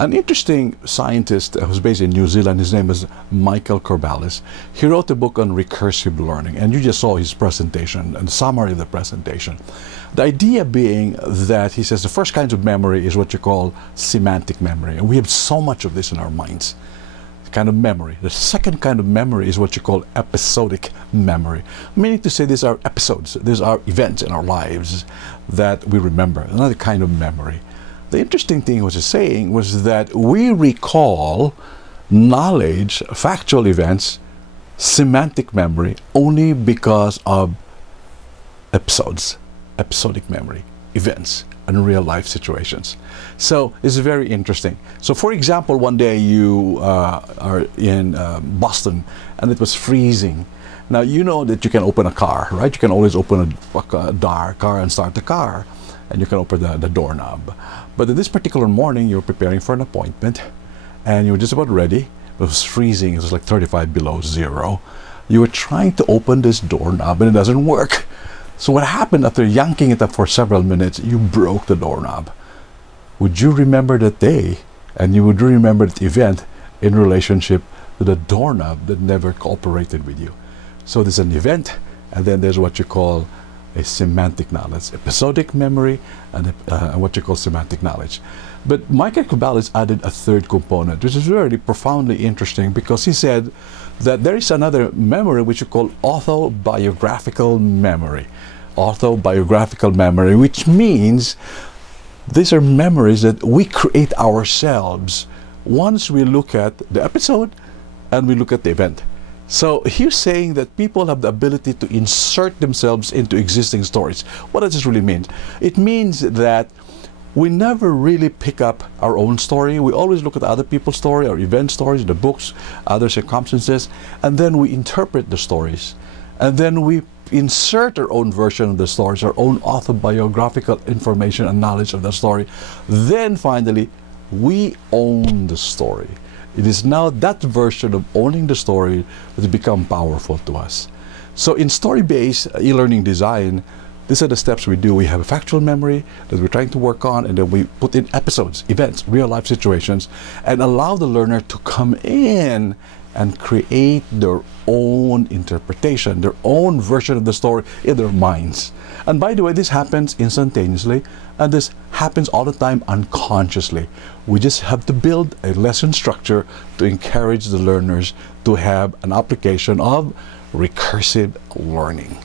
An interesting scientist who's based in New Zealand, his name is Michael Corballis. He wrote a book on recursive learning, and you just saw his presentation and summary of the presentation. The idea being that he says the first kind of memory is what you call semantic memory, and we have so much of this in our minds. Kind of memory. The second kind of memory is what you call episodic memory, meaning to say these are episodes, these are events in our lives that we remember. Another kind of memory. The interesting thing was saying was that we recall knowledge, factual events, semantic memory only because of episodes, episodic memory, events, and real life situations. So it's very interesting. So for example, one day you are in Boston and it was freezing. Now you know that you can open a car, right? You can always open a car and start the car, and you can open the doorknob. But in this particular morning, you're preparing for an appointment and you were just about ready. It was freezing. It was like 35 below zero. You were trying to open this doorknob and it doesn't work. So what happened after yanking it up for several minutes, you broke the doorknob. Would you remember that day, and you would remember that event in relationship to the doorknob that never cooperated with you? So there's an event, and then there's what you call a semantic knowledge, episodic memory, and what you call semantic knowledge. But Michael Corballis added a third component, which is really profoundly interesting, because he said that there is another memory which you call auto-biographical memory. Auto-biographical memory, which means these are memories that we create ourselves once we look at the episode and we look at the event. So he's saying that people have the ability to insert themselves into existing stories. What does this really mean? It means that we never really pick up our own story. We always look at other people's story, or event stories, the books, other circumstances, and then we interpret the stories. And then we insert our own version of the stories, our own autobiographical information and knowledge of the story. Then finally, we own the story. It is now that version of owning the story that has become powerful to us. So in story-based e-learning design, these are the steps we do. We have a factual memory that we're trying to work on, and then we put in episodes, events, real-life situations, and allow the learner to come in and create their own interpretation, their own version of the story in their minds. And by the way, this happens instantaneously, and this happens all the time unconsciously. We just have to build a lesson structure to encourage the learners to have an application of recursive learning.